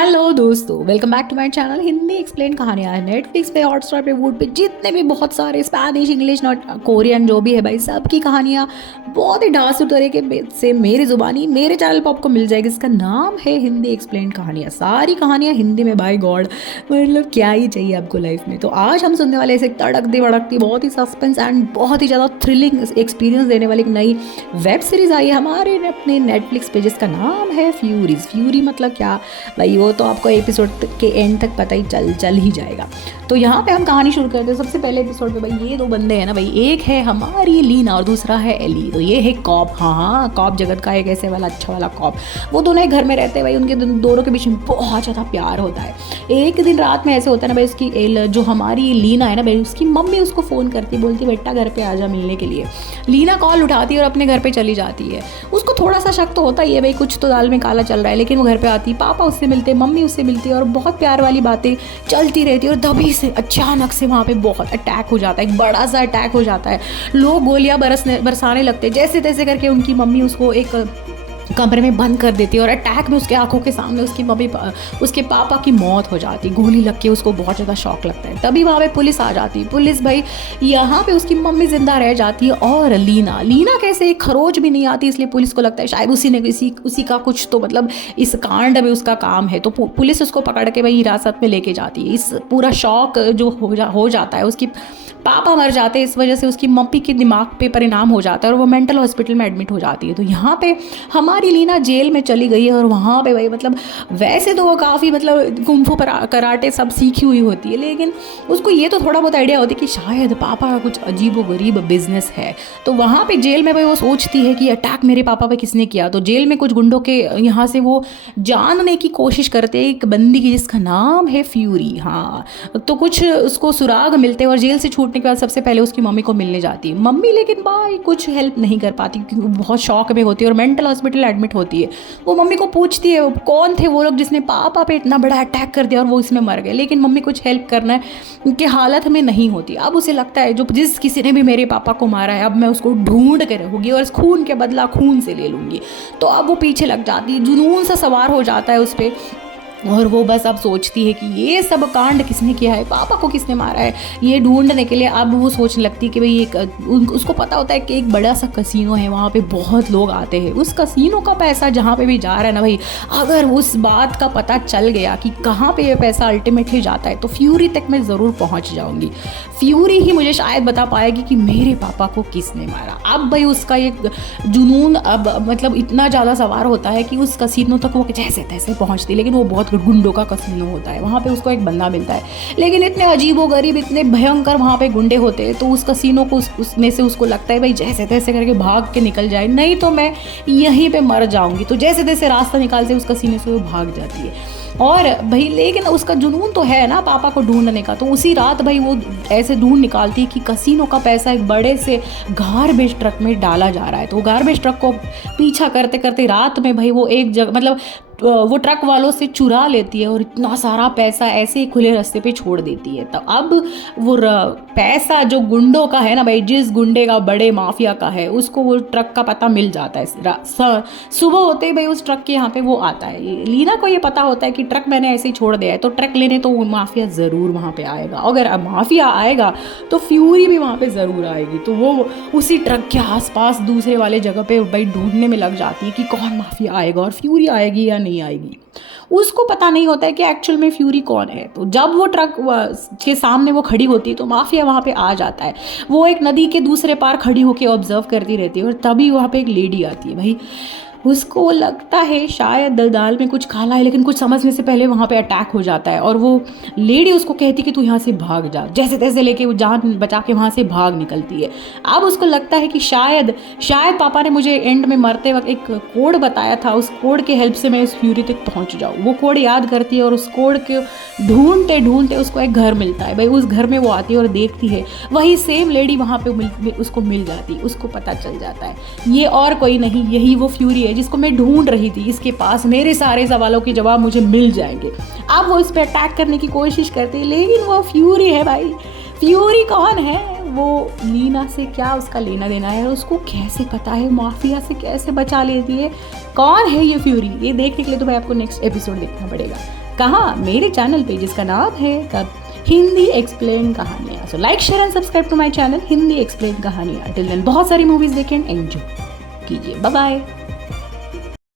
Hello दोस्तों, welcome back to my channel Hindi explain कहानियाँ। Netflix पे, हॉटस्टार पे, वूड पे जितने भी बहुत सारे स्पैनिश, इंग्लिश, नॉट कोरियन जो भी है भाई, सबकी कहानियाँ बहुत ही ढांसू तरीके से मेरी ज़ुबानी मेरे चैनल पर आपको मिल जाएगी। इसका नाम है हिंदी एक्सप्लेन कहानियाँ। सारी कहानियाँ हिंदी में, बाय गॉड मतलब क्या ही चाहिए आपको लाइफ में। तो आज हम सुनने वाले ऐसे तड़कती भड़कती, बहुत ही सस्पेंस एंड बहुत ही ज़्यादा थ्रिलिंग एक्सपीरियंस देने वाली एक नई वेब सीरीज़ आई है हमारे अपने नेटफ्लिक्स पे, जिसका नाम है फ्यूरीज। फ्यूरी मतलब क्या भाई, वो तो आपको एपिसोड के एंड तक पता ही चल ही जाएगा। तो यहाँ पे हम कहानी शुरू करते हैं। सबसे पहले एपिसोड पे भाई ये दो बंदे हैं ना भाई, एक है हमारी लीना और दूसरा है एली। तो ये है कॉप, हाँ कॉप जगत का एक ऐसे वाला अच्छा वाला कॉप। वो दोनों एक घर में रहते हैं भाई, उनके दोनों के बीच में बहुत ज़्यादा प्यार होता है। एक दिन रात में ऐसे होता है ना भाई, उसकी जो हमारी लीना है ना भाई, उसकी मम्मी उसको फ़ोन करती, बोलती बेटा घर पे आजा मिलने के लिए। लीना कॉल उठाती है और अपने घर पे चली जाती है। उसको थोड़ा सा शक तो होता ही है भाई, कुछ तो दाल में काला चल रहा है, लेकिन वो घर पे आती, पापा उससे मिलते, मम्मी उससे मिलती है और बहुत प्यार वाली बातें चलती रहती है। और तभी से अचानक से वहाँ पे बहुत अटैक हो जाता है, एक बड़ा सा अटैक हो जाता है। लोग गोलियां बरसाने लगते हैं। जैसे तैसे करके उनकी मम्मी उसको एक कमरे में बंद कर देती है और अटैक में उसके आंखों के सामने उसके पापा की मौत हो जाती, गोली लग के। उसको बहुत ज़्यादा शॉक लगता है। तभी वहाँ पे पुलिस आ जाती। पुलिस भाई यहाँ पे उसकी मम्मी जिंदा रह जाती है और लीना कैसे, एक खरोच भी नहीं आती, इसलिए पुलिस को लगता है शायद उसी का कुछ तो मतलब इस कांड में उसका काम है। तो पुलिस उसको पकड़ के भाई हिरासत में लेके जाती है। इस पूरा शॉक जो हो जाता है, उसकी पापा मर जाते हैं, इस वजह से उसकी मम्मी के दिमाग पे परिणाम हो जाता है और वो मेंटल हॉस्पिटल में एडमिट हो जाती है। तो यहाँ पे हमारी लीना जेल में चली गई है और वहाँ पे भाई मतलब वैसे तो वो काफ़ी मतलब कुंफू कराटे सब सीखी हुई होती है, लेकिन उसको ये तो थोड़ा बहुत आइडिया होती है कि शायद पापा का कुछ अजीबोगरीब बिजनेस है। तो वहाँ पे जेल में भाई वो सोचती है कि अटैक मेरे पापा पे किसने किया। तो जेल में कुछ गुंडों के यहाँ से वो जानने की कोशिश करते हैं एक बंदी की, जिसका नाम है फ्यूरी। हाँ, तो कुछ उसको सुराग मिलते हैं और जेल से छूटने के बाद सबसे पहले उसकी मम्मी को मिलने जाती है। मम्मी लेकिन भाई कुछ हेल्प नहीं कर पाती क्योंकि वो बहुत शॉक में होती है और मेंटल हॉस्पिटल एडमिट होती है। वो मम्मी को पूछती है कौन थे वो लोग जिसने पापा पे इतना बड़ा अटैक कर दिया और वो इसमें मर गए, लेकिन मम्मी कुछ हेल्प करना के हालत में नहीं होती। अब उसे लगता है जो जिस किसी ने भी मेरे पापा को मारा है, अब मैं उसको ढूंढ के रहूँगी और इस खून के बदला खून से ले लूँगी। तो अब वो पीछे लग जाती है, जुनून सा सवार हो जाता है उस पर और वो बस अब सोचती है कि ये सब कांड किसने किया है, पापा को किसने मारा है, ये ढूंढने के लिए अब वो सोचने लगती है कि भाई उसको पता होता है कि एक बड़ा सा कसीनो है, वहाँ पे बहुत लोग आते हैं। उस कसीनो का पैसा जहाँ पे भी जा रहा है ना भाई, अगर उस बात का पता चल गया कि कहाँ पे ये पैसा अल्टीमेटली जाता है, तो फ्यूरी तक मैं ज़रूर पहुँच जाऊँगी। फ्यूरी ही मुझे शायद बता पाएगी कि मेरे पापा को किसने मारा। अब भाई उसका ये जुनून अब मतलब इतना ज़्यादा सवार होता है कि उस कसीनो तक वो जैसे तैसे पहुँचती, लेकिन वो बहुत गुंडों का कसीनो होता है। वहाँ पे उसको एक बंदा मिलता है, लेकिन इतने अजीबोगरीब, इतने भयंकर वहाँ पे गुंडे होते हैं। तो उस कसीनो को उसमें से उसको लगता है भाई जैसे तैसे करके भाग के निकल जाए, नहीं तो मैं यहीं पे मर जाऊंगी। तो जैसे तैसे रास्ता निकालते उस कसीने से वो भाग जाती है। और भाई लेकिन उसका जुनून तो है ना पापा को ढूंढने का। तो उसी रात भाई वो ऐसे ढूंढ निकालती है कि कसीनो का पैसा एक बड़े से गार्बेज ट्रक में डाला जा रहा है। तो वो गार्बेज ट्रक को पीछा करते करते रात में भाई वो एक जगह मतलब वो ट्रक वालों से चुरा लेती है और इतना सारा पैसा ऐसे ही खुले रास्ते पे छोड़ देती है। तो अब वो पैसा जो गुंडों का है ना भाई, जिस गुंडे का, बड़े माफिया का है, उसको वो ट्रक का पता मिल जाता है। सुबह होते ही भाई उस ट्रक के यहाँ पे वो आता है। लीना को ये पता होता है कि ट्रक मैंने ऐसे ही छोड़ दिया है, तो ट्रक लेने तो वो माफिया ज़रूर वहाँ पे आएगा। अगर माफिया आएगा तो फ्यूरी भी वहाँ पे ज़रूर आएगी। तो वो उसी ट्रक के आसपास दूसरे वाले जगह पे भाई ढूंढने में लग जाती है कि कौन माफिया आएगा और फ्यूरी आएगी या नहीं आएगी। उसको पता नहीं होता है कि एक्चुअल में फ्यूरी कौन है। तो जब वो ट्रक के सामने वो खड़ी होती है तो माफिया वहाँ पे आ जाता है। वो एक नदी के दूसरे पार खड़ी होकर ऑब्जर्व करती रहती है और तभी वहाँ पे एक लेडी आती है। भाई उसको लगता है शायद दाल में कुछ काला है, लेकिन कुछ समझने से पहले वहाँ पे अटैक हो जाता है और वो लेडी उसको कहती कि तू यहाँ से भाग जा। जैसे तैसे लेके वो जान बचा के वहाँ से भाग निकलती है। अब उसको लगता है कि शायद पापा ने मुझे एंड में मरते वक्त एक कोड बताया था, उस कोड के हेल्प से मैं इस फ्यूरी तक पहुँच जाऊँ। वो कोड याद करती है और उस कोड के ढूंढते ढूंढते उसको एक घर मिलता है। भाई उस घर में वो आती है और देखती है वही सेम लेडी वहाँ पे उसको मिल जाती है। उसको पता चल जाता है ये और कोई नहीं, यही वो फ्यूरी है जिसको मैं ढूंढ रही थी। इसके पास मेरे सारे सवालों के जवाब मुझे मिल जाएंगे। अब वो इस पर अटैक करने की कोशिश करती है, लेकिन वो फ्यूरी है भाई। फ्यूरी कौन है, वो लीना से क्या उसका लेना देना है, उसको कैसे पता है, माफिया से कैसे बचा लेती है, कौन है ये फ्यूरी, ये देखने के लिए तो भाई आपको नेक्स्ट एपिसोड देखना पड़ेगा। कहाँ, मेरे चैनल पे जिसका नाम है तब हिंदी एक्सप्लेन कहानियाँ। So like share and subscribe to my channel Hindi explain कहानियाँ। टिल देन बहुत सारी मूवीज देखें, एंजॉय कीजिए। Bye bye.